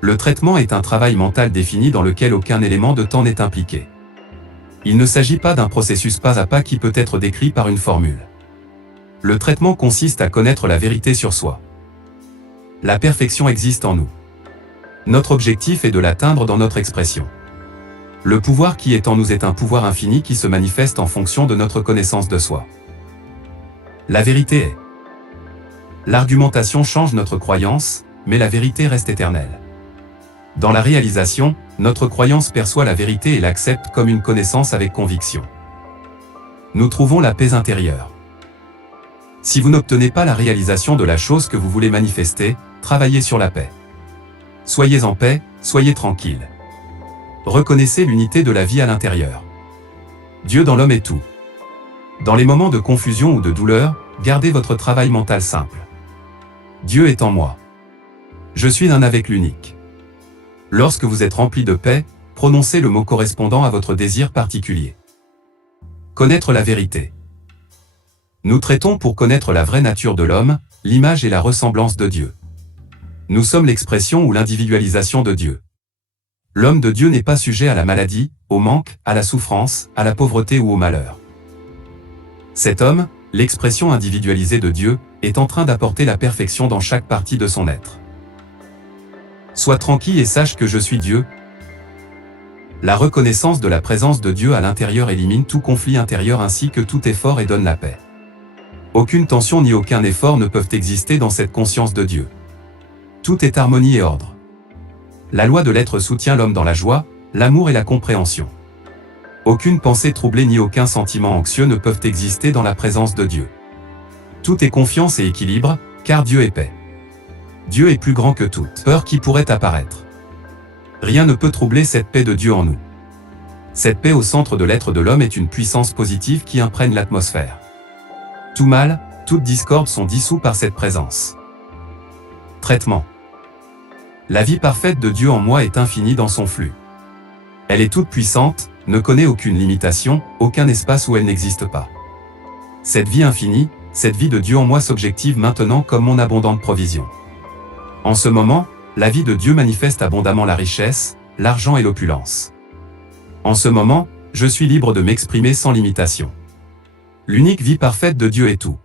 Le traitement est un travail mental défini dans lequel aucun élément de temps n'est impliqué. Il ne s'agit pas d'un processus pas à pas qui peut être décrit par une formule. Le traitement consiste à connaître la vérité sur soi. La perfection existe en nous. Notre objectif est de l'atteindre dans notre expression. Le pouvoir qui est en nous est un pouvoir infini qui se manifeste en fonction de notre connaissance de soi. La vérité est. L'argumentation change notre croyance, mais la vérité reste éternelle. Dans la réalisation, notre croyance perçoit la vérité et l'accepte comme une connaissance avec conviction. Nous trouvons la paix intérieure. Si vous n'obtenez pas la réalisation de la chose que vous voulez manifester, travaillez sur la paix. Soyez en paix, soyez tranquille. Reconnaissez l'unité de la vie à l'intérieur. Dieu dans l'homme est tout. Dans les moments de confusion ou de douleur, gardez votre travail mental simple. Dieu est en moi. Je suis un avec l'unique. Lorsque vous êtes rempli de paix, prononcez le mot correspondant à votre désir particulier. Connaître la vérité. Nous traitons pour connaître la vraie nature de l'homme, l'image et la ressemblance de Dieu. Nous sommes l'expression ou l'individualisation de Dieu. L'homme de Dieu n'est pas sujet à la maladie, au manque, à la souffrance, à la pauvreté ou au malheur. Cet homme, l'expression individualisée de Dieu, est en train d'apporter la perfection dans chaque partie de son être. Sois tranquille et sache que je suis Dieu. La reconnaissance de la présence de Dieu à l'intérieur élimine tout conflit intérieur ainsi que tout effort et donne la paix. Aucune tension ni aucun effort ne peuvent exister dans cette conscience de Dieu. Tout est harmonie et ordre. La loi de l'être soutient l'homme dans la joie, l'amour et la compréhension. Aucune pensée troublée ni aucun sentiment anxieux ne peuvent exister dans la présence de Dieu. Tout est confiance et équilibre, car Dieu est paix. Dieu est plus grand que toute peur qui pourrait apparaître. Rien ne peut troubler cette paix de Dieu en nous. Cette paix au centre de l'être de l'homme est une puissance positive qui imprègne l'atmosphère. Tout mal, toute discorde sont dissous par cette présence. Traitement. La vie parfaite de Dieu en moi est infinie dans son flux. Elle est toute puissante, ne connaît aucune limitation, aucun espace où elle n'existe pas. Cette vie infinie, cette vie de Dieu en moi s'objective maintenant comme mon abondante provision. En ce moment, la vie de Dieu manifeste abondamment la richesse, l'argent et l'opulence. En ce moment, je suis libre de m'exprimer sans limitation. L'unique vie parfaite de Dieu est tout.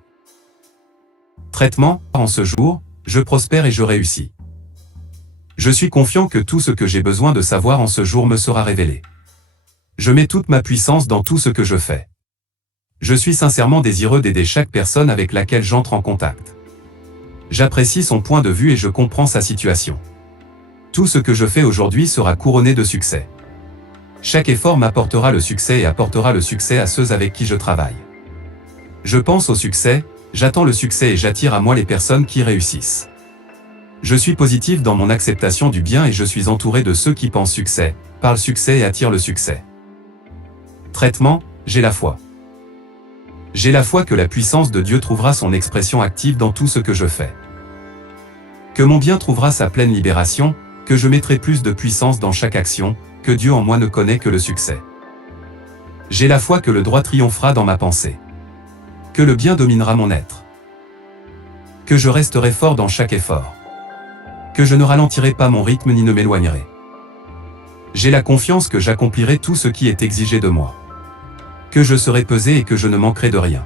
Traitement, en ce jour, je prospère et je réussis. Je suis confiant que tout ce que j'ai besoin de savoir en ce jour me sera révélé. Je mets toute ma puissance dans tout ce que je fais. Je suis sincèrement désireux d'aider chaque personne avec laquelle j'entre en contact. J'apprécie son point de vue et je comprends sa situation. Tout ce que je fais aujourd'hui sera couronné de succès. Chaque effort m'apportera le succès et apportera le succès à ceux avec qui je travaille. Je pense au succès, j'attends le succès et j'attire à moi les personnes qui réussissent. Je suis positif dans mon acceptation du bien et je suis entouré de ceux qui pensent succès, parlent succès et attirent le succès. Traitement, j'ai la foi. J'ai la foi que la puissance de Dieu trouvera son expression active dans tout ce que je fais. Que mon bien trouvera sa pleine libération, que je mettrai plus de puissance dans chaque action, que Dieu en moi ne connaît que le succès. J'ai la foi que le droit triomphera dans ma pensée. Que le bien dominera mon être. Que je resterai fort dans chaque effort. Que je ne ralentirai pas mon rythme ni ne m'éloignerai. J'ai la confiance que j'accomplirai tout ce qui est exigé de moi. Que je serai pesé et que je ne manquerai de rien.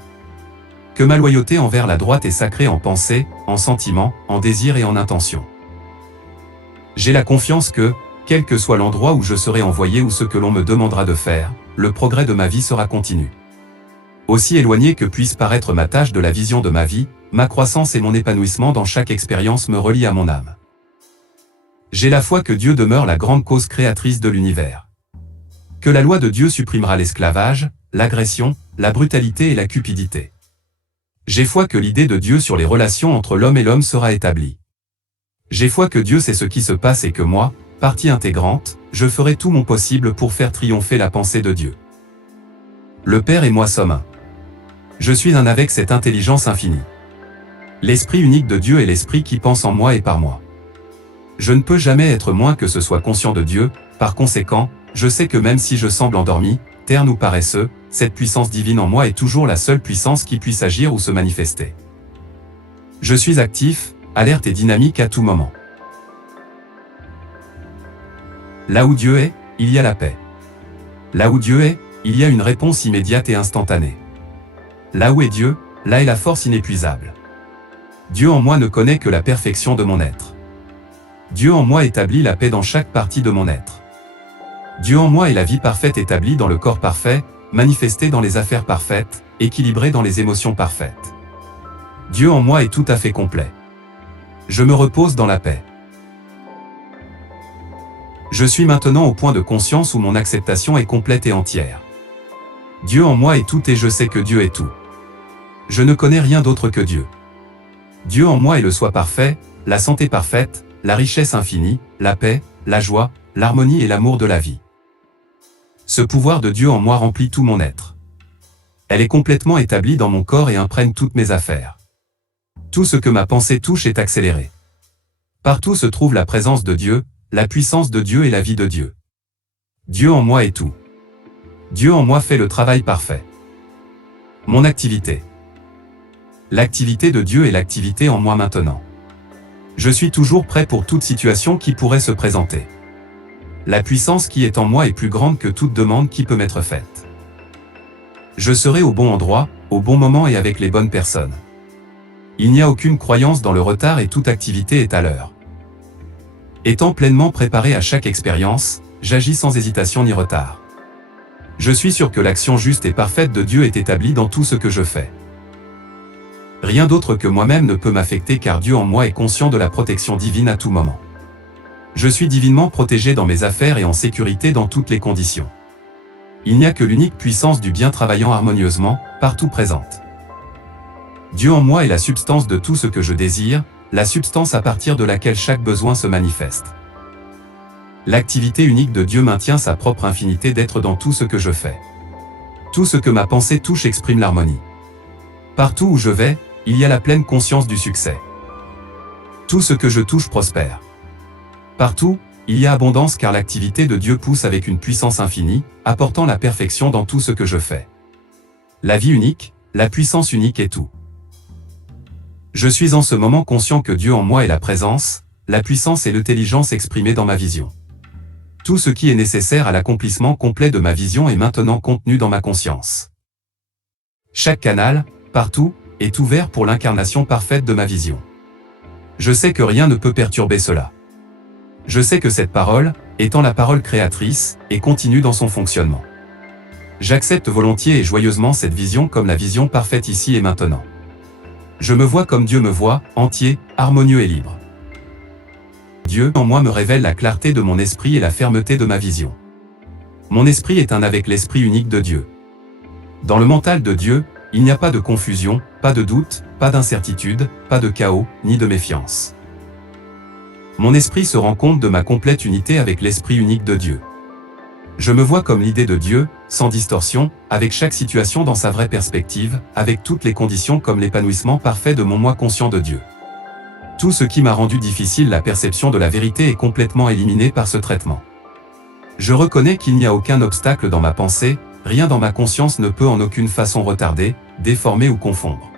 Que ma loyauté envers la droite est sacrée en pensée, en sentiment, en désir et en intention. J'ai la confiance que, quel que soit l'endroit où je serai envoyé ou ce que l'on me demandera de faire, le progrès de ma vie sera continu. Aussi éloigné que puisse paraître ma tâche de la vision de ma vie, ma croissance et mon épanouissement dans chaque expérience me relient à mon âme. J'ai la foi que Dieu demeure la grande cause créatrice de l'univers. Que la loi de Dieu supprimera l'esclavage, l'agression, la brutalité et la cupidité. J'ai foi que l'idée de Dieu sur les relations entre l'homme et l'homme sera établie. J'ai foi que Dieu sait ce qui se passe et que moi, partie intégrante, je ferai tout mon possible pour faire triompher la pensée de Dieu. Le Père et moi sommes un. Je suis un avec cette intelligence infinie. L'Esprit unique de Dieu est l'Esprit qui pense en moi et par moi. Je ne peux jamais être moins que ce soit conscient de Dieu, par conséquent, je sais que même si je semble endormi, terne ou paresseux, cette puissance divine en moi est toujours la seule puissance qui puisse agir ou se manifester. Je suis actif, alerte et dynamique à tout moment. Là où Dieu est, il y a la paix. Là où Dieu est, il y a une réponse immédiate et instantanée. Là où est Dieu, là est la force inépuisable. Dieu en moi ne connaît que la perfection de mon être. Dieu en moi établit la paix dans chaque partie de mon être. Dieu en moi est la vie parfaite établie dans le corps parfait, manifestée dans les affaires parfaites, équilibrée dans les émotions parfaites. Dieu en moi est tout à fait complet. Je me repose dans la paix. Je suis maintenant au point de conscience où mon acceptation est complète et entière. Dieu en moi est tout et je sais que Dieu est tout. Je ne connais rien d'autre que Dieu. Dieu en moi est le soi parfait, la santé parfaite, la richesse infinie, la paix, la joie, l'harmonie et l'amour de la vie. Ce pouvoir de Dieu en moi remplit tout mon être. Elle est complètement établie dans mon corps et imprègne toutes mes affaires. Tout ce que ma pensée touche est accéléré. Partout se trouve la présence de Dieu, la puissance de Dieu et la vie de Dieu. Dieu en moi est tout. Dieu en moi fait le travail parfait. Mon activité. L'activité de Dieu est l'activité en moi maintenant. Je suis toujours prêt pour toute situation qui pourrait se présenter. La puissance qui est en moi est plus grande que toute demande qui peut m'être faite. Je serai au bon endroit, au bon moment et avec les bonnes personnes. Il n'y a aucune croyance dans le retard et toute activité est à l'heure. Étant pleinement préparé à chaque expérience, j'agis sans hésitation ni retard. Je suis sûr que l'action juste et parfaite de Dieu est établie dans tout ce que je fais. Rien d'autre que moi-même ne peut m'affecter car Dieu en moi est conscient de la protection divine à tout moment. Je suis divinement protégé dans mes affaires et en sécurité dans toutes les conditions. Il n'y a que l'unique puissance du bien travaillant harmonieusement, partout présente. Dieu en moi est la substance de tout ce que je désire, la substance à partir de laquelle chaque besoin se manifeste. L'activité unique de Dieu maintient sa propre infinité d'être dans tout ce que je fais. Tout ce que ma pensée touche exprime l'harmonie. Partout où je vais, il y a la pleine conscience du succès. Tout ce que je touche prospère. Partout, il y a abondance car l'activité de Dieu pousse avec une puissance infinie, apportant la perfection dans tout ce que je fais. La vie unique, la puissance unique est tout. Je suis en ce moment conscient que Dieu en moi est la présence, la puissance et l'intelligence exprimées dans ma vision. Tout ce qui est nécessaire à l'accomplissement complet de ma vision est maintenant contenu dans ma conscience. Chaque canal, partout, est ouvert pour l'incarnation parfaite de ma vision. Je sais que rien ne peut perturber cela. Je sais que cette parole, étant la parole créatrice, est continue dans son fonctionnement. J'accepte volontiers et joyeusement cette vision comme la vision parfaite ici et maintenant. Je me vois comme Dieu me voit, entier, harmonieux et libre. Dieu en moi me révèle la clarté de mon esprit et la fermeté de ma vision. Mon esprit est un avec l'esprit unique de Dieu. Dans le mental de Dieu, il n'y a pas de confusion, pas de doute, pas d'incertitude, pas de chaos, ni de méfiance. Mon esprit se rend compte de ma complète unité avec l'esprit unique de Dieu. Je me vois comme l'idée de Dieu, sans distorsion, avec chaque situation dans sa vraie perspective, avec toutes les conditions comme l'épanouissement parfait de mon moi conscient de Dieu. Tout ce qui m'a rendu difficile la perception de la vérité est complètement éliminé par ce traitement. Je reconnais qu'il n'y a aucun obstacle dans ma pensée, rien dans ma conscience ne peut en aucune façon retarder, déformer ou confondre.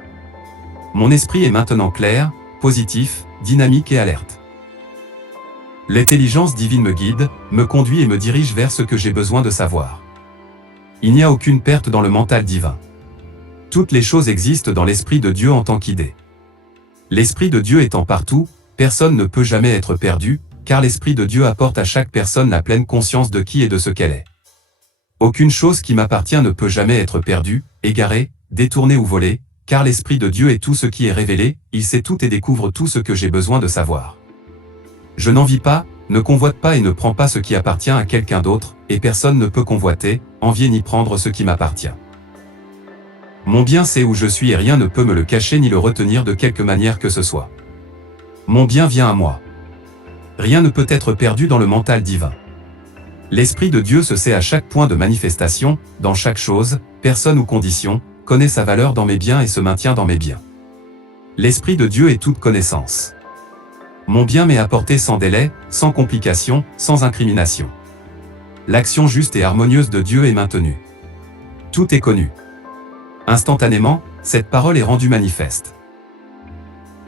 Mon esprit est maintenant clair, positif, dynamique et alerte. L'intelligence divine me guide, me conduit et me dirige vers ce que j'ai besoin de savoir. Il n'y a aucune perte dans le mental divin. Toutes les choses existent dans l'Esprit de Dieu en tant qu'idée. L'Esprit de Dieu étant partout, personne ne peut jamais être perdu, car l'Esprit de Dieu apporte à chaque personne la pleine conscience de qui et de ce qu'elle est. Aucune chose qui m'appartient ne peut jamais être perdue, égarée, détournée ou volée, car l'Esprit de Dieu est tout ce qui est révélé, il sait tout et découvre tout ce que j'ai besoin de savoir. Je n'envie pas, ne convoite pas et ne prends pas ce qui appartient à quelqu'un d'autre, et personne ne peut convoiter, envier ni prendre ce qui m'appartient. Mon bien sait où je suis et rien ne peut me le cacher ni le retenir de quelque manière que ce soit. Mon bien vient à moi. Rien ne peut être perdu dans le mental divin. L'Esprit de Dieu se sait à chaque point de manifestation, dans chaque chose, personne ou condition, connaît sa valeur dans mes biens et se maintient dans mes biens. L'Esprit de Dieu est toute connaissance. Mon bien m'est apporté sans délai, sans complication, sans incrimination. L'action juste et harmonieuse de Dieu est maintenue. Tout est connu. Instantanément, cette parole est rendue manifeste.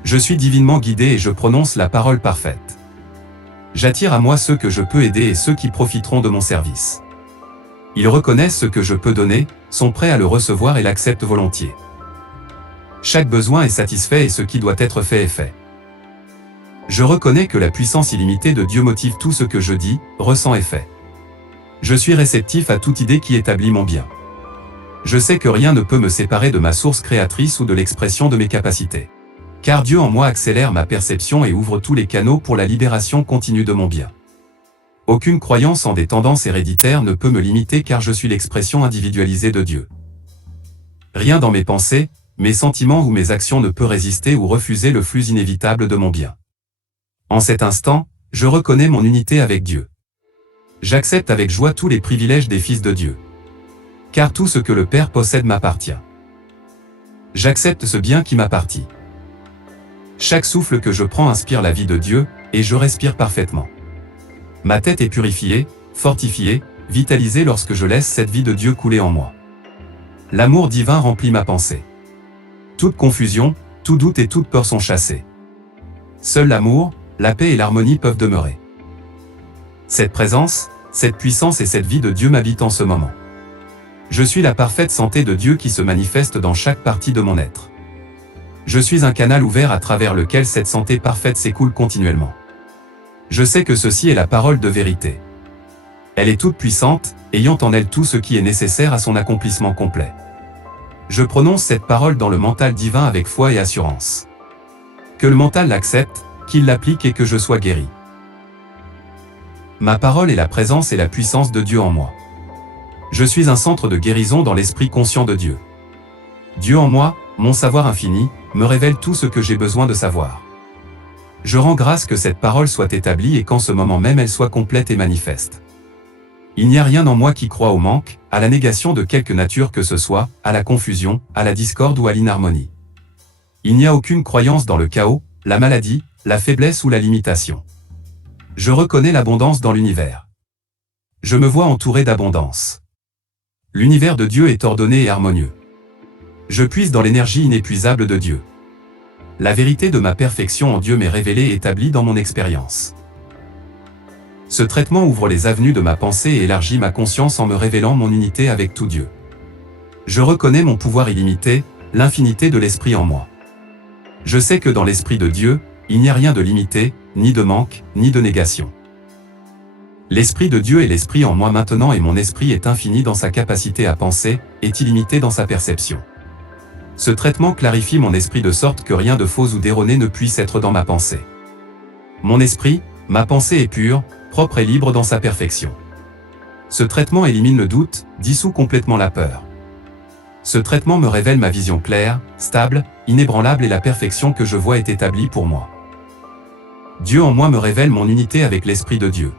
Je suis divinement guidé et je prononce la parole parfaite. J'attire à moi ceux que je peux aider et ceux qui profiteront de mon service. Ils reconnaissent ce que je peux donner, sont prêts à le recevoir et l'acceptent volontiers. Chaque besoin est satisfait et ce qui doit être fait est fait. Je reconnais que la puissance illimitée de Dieu motive tout ce que je dis, ressens et fais. Je suis réceptif à toute idée qui établit mon bien. Je sais que rien ne peut me séparer de ma source créatrice ou de l'expression de mes capacités. Car Dieu en moi accélère ma perception et ouvre tous les canaux pour la libération continue de mon bien. Aucune croyance en des tendances héréditaires ne peut me limiter car je suis l'expression individualisée de Dieu. Rien dans mes pensées, mes sentiments ou mes actions ne peut résister ou refuser le flux inévitable de mon bien. En cet instant, je reconnais mon unité avec Dieu. J'accepte avec joie tous les privilèges des fils de Dieu. Car tout ce que le Père possède m'appartient. J'accepte ce bien qui m'appartient. Chaque souffle que je prends inspire la vie de Dieu, et je respire parfaitement. Ma tête est purifiée, fortifiée, vitalisée lorsque je laisse cette vie de Dieu couler en moi. L'amour divin remplit ma pensée. Toute confusion, tout doute et toute peur sont chassés. Seul l'amour, la paix et l'harmonie peuvent demeurer. Cette présence, cette puissance et cette vie de Dieu m'habitent en ce moment. Je suis la parfaite santé de Dieu qui se manifeste dans chaque partie de mon être. Je suis un canal ouvert à travers lequel cette santé parfaite s'écoule continuellement. Je sais que ceci est la parole de vérité. Elle est toute puissante, ayant en elle tout ce qui est nécessaire à son accomplissement complet. Je prononce cette parole dans le mental divin avec foi et assurance. Que le mental l'accepte, qu'il l'applique et que je sois guéri. Ma parole est la présence et la puissance de Dieu en moi. Je suis un centre de guérison dans l'esprit conscient de Dieu. Dieu en moi, mon savoir infini, me révèle tout ce que j'ai besoin de savoir. Je rends grâce que cette parole soit établie et qu'en ce moment même elle soit complète et manifeste. Il n'y a rien en moi qui croit au manque, à la négation de quelque nature que ce soit, à la confusion, à la discorde ou à l'inharmonie. Il n'y a aucune croyance dans le chaos, la maladie, la faiblesse ou la limitation. Je reconnais l'abondance dans l'univers. Je me vois entouré d'abondance. L'univers de Dieu est ordonné et harmonieux. Je puise dans l'énergie inépuisable de Dieu. La vérité de ma perfection en Dieu m'est révélée et établie dans mon expérience. Ce traitement ouvre les avenues de ma pensée et élargit ma conscience en me révélant mon unité avec tout Dieu. Je reconnais mon pouvoir illimité, l'infinité de l'Esprit en moi. Je sais que dans l'Esprit de Dieu, il n'y a rien de limité, ni de manque, ni de négation. L'Esprit de Dieu est l'Esprit en moi maintenant et mon esprit est infini dans sa capacité à penser, est illimité dans sa perception. Ce traitement clarifie mon esprit de sorte que rien de faux ou d'erroné ne puisse être dans ma pensée. Mon esprit, ma pensée est pure, propre et libre dans sa perfection. Ce traitement élimine le doute, dissout complètement la peur. Ce traitement me révèle ma vision claire, stable, inébranlable et la perfection que je vois est établie pour moi. Dieu en moi me révèle mon unité avec l'Esprit de Dieu.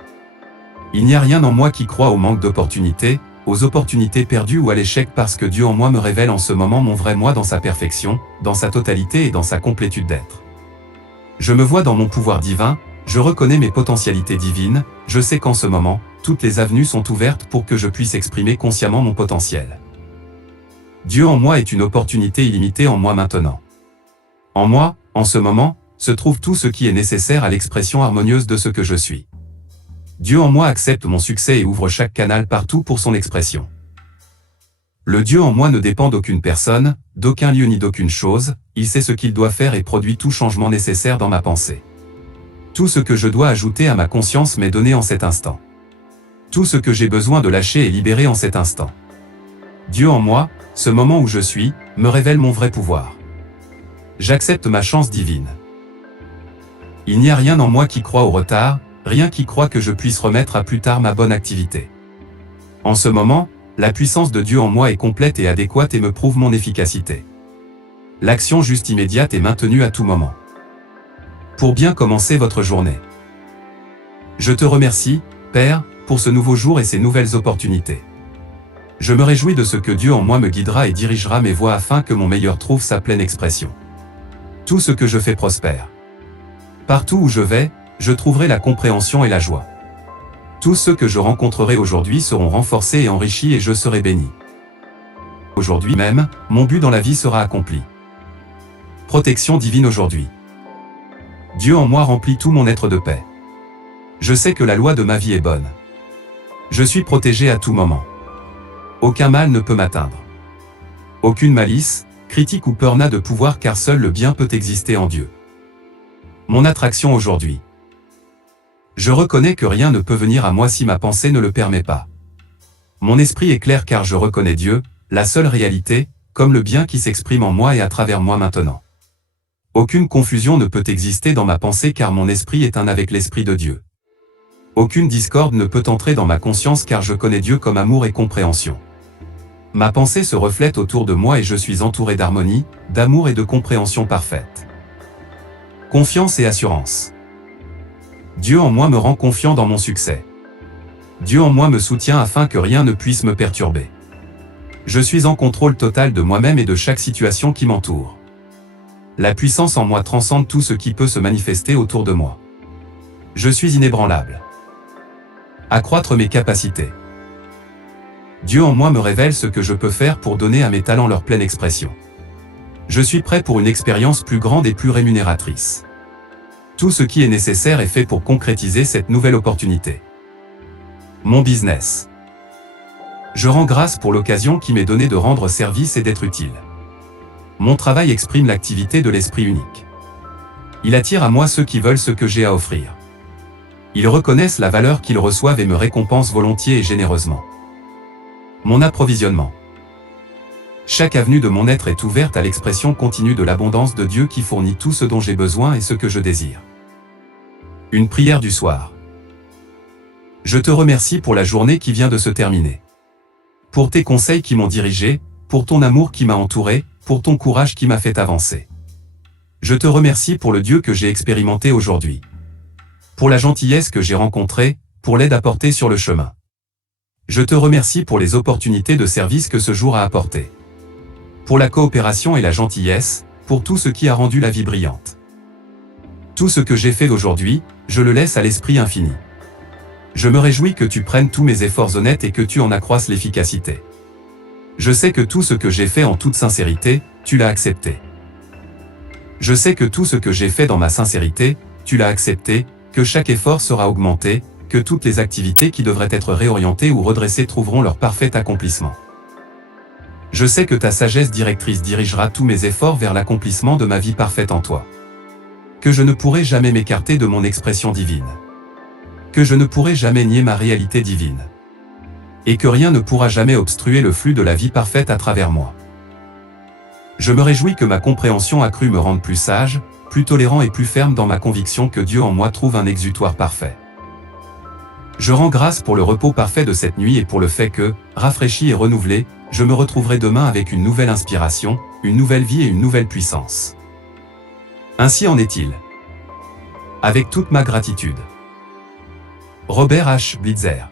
Il n'y a rien en moi qui croit au manque d'opportunités, aux opportunités perdues ou à l'échec parce que Dieu en moi me révèle en ce moment mon vrai moi dans sa perfection, dans sa totalité et dans sa complétude d'être. Je me vois dans mon pouvoir divin, je reconnais mes potentialités divines, je sais qu'en ce moment, toutes les avenues sont ouvertes pour que je puisse exprimer consciemment mon potentiel. Dieu en moi est une opportunité illimitée en moi maintenant. En moi, en ce moment, se trouve tout ce qui est nécessaire à l'expression harmonieuse de ce que je suis. Dieu en moi accepte mon succès et ouvre chaque canal partout pour son expression. Le Dieu en moi ne dépend d'aucune personne, d'aucun lieu ni d'aucune chose, il sait ce qu'il doit faire et produit tout changement nécessaire dans ma pensée. Tout ce que je dois ajouter à ma conscience m'est donné en cet instant. Tout ce que j'ai besoin de lâcher est libéré en cet instant. Dieu en moi, ce moment où je suis, me révèle mon vrai pouvoir. J'accepte ma chance divine. Il n'y a rien en moi qui croit au retard, rien qui croit que je puisse remettre à plus tard ma bonne activité. En ce moment, la puissance de Dieu en moi est complète et adéquate et me prouve mon efficacité. L'action juste immédiate est maintenue à tout moment. Pour bien commencer votre journée. Je te remercie, Père, pour ce nouveau jour et ces nouvelles opportunités. Je me réjouis de ce que Dieu en moi me guidera et dirigera mes voies afin que mon meilleur trouve sa pleine expression. Tout ce que je fais prospère. Partout où je vais, je trouverai la compréhension et la joie. Tous ceux que je rencontrerai aujourd'hui seront renforcés et enrichis et je serai béni. Aujourd'hui même, mon but dans la vie sera accompli. Protection divine aujourd'hui. Dieu en moi remplit tout mon être de paix. Je sais que la loi de ma vie est bonne. Je suis protégé à tout moment. Aucun mal ne peut m'atteindre. Aucune malice, critique ou peur n'a de pouvoir car seul le bien peut exister en Dieu. Mon attraction aujourd'hui. Je reconnais que rien ne peut venir à moi si ma pensée ne le permet pas. Mon esprit est clair car je reconnais Dieu, la seule réalité, comme le bien qui s'exprime en moi et à travers moi maintenant. Aucune confusion ne peut exister dans ma pensée car mon esprit est un avec l'Esprit de Dieu. Aucune discorde ne peut entrer dans ma conscience car je connais Dieu comme amour et compréhension. Ma pensée se reflète autour de moi et je suis entouré d'harmonie, d'amour et de compréhension parfaite. Confiance et assurance. Dieu en moi me rend confiant dans mon succès. Dieu en moi me soutient afin que rien ne puisse me perturber. Je suis en contrôle total de moi-même et de chaque situation qui m'entoure. La puissance en moi transcende tout ce qui peut se manifester autour de moi. Je suis inébranlable. Accroître mes capacités. Dieu en moi me révèle ce que je peux faire pour donner à mes talents leur pleine expression. Je suis prêt pour une expérience plus grande et plus rémunératrice. Tout ce qui est nécessaire est fait pour concrétiser cette nouvelle opportunité. Mon business. Je rends grâce pour l'occasion qui m'est donnée de rendre service et d'être utile. Mon travail exprime l'activité de l'esprit unique. Il attire à moi ceux qui veulent ce que j'ai à offrir. Ils reconnaissent la valeur qu'ils reçoivent et me récompensent volontiers et généreusement. Mon approvisionnement. Chaque avenue de mon être est ouverte à l'expression continue de l'abondance de Dieu qui fournit tout ce dont j'ai besoin et ce que je désire. Une prière du soir. Je te remercie pour la journée qui vient de se terminer. Pour tes conseils qui m'ont dirigé, pour ton amour qui m'a entouré, pour ton courage qui m'a fait avancer. Je te remercie pour le Dieu que j'ai expérimenté aujourd'hui. Pour la gentillesse que j'ai rencontrée, pour l'aide apportée sur le chemin. Je te remercie pour les opportunités de service que ce jour a apportées. Pour la coopération et la gentillesse, pour tout ce qui a rendu la vie brillante. Tout ce que j'ai fait aujourd'hui, je le laisse à l'Esprit infini. Je me réjouis que tu prennes tous mes efforts honnêtes et que tu en accroisses l'efficacité. Je sais que tout ce que j'ai fait en toute sincérité, tu l'as accepté. Je sais que tout ce que j'ai fait dans ma sincérité, tu l'as accepté, que chaque effort sera augmenté, que toutes les activités qui devraient être réorientées ou redressées trouveront leur parfait accomplissement. Je sais que ta sagesse directrice dirigera tous mes efforts vers l'accomplissement de ma vie parfaite en toi. Que je ne pourrai jamais m'écarter de mon expression divine. Que je ne pourrai jamais nier ma réalité divine. Et que rien ne pourra jamais obstruer le flux de la vie parfaite à travers moi. Je me réjouis que ma compréhension accrue me rende plus sage, plus tolérant et plus ferme dans ma conviction que Dieu en moi trouve un exutoire parfait. Je rends grâce pour le repos parfait de cette nuit et pour le fait que, rafraîchi et renouvelé, je me retrouverai demain avec une nouvelle inspiration, une nouvelle vie et une nouvelle puissance. Ainsi en est-il. Avec toute ma gratitude. Robert H. Blitzer.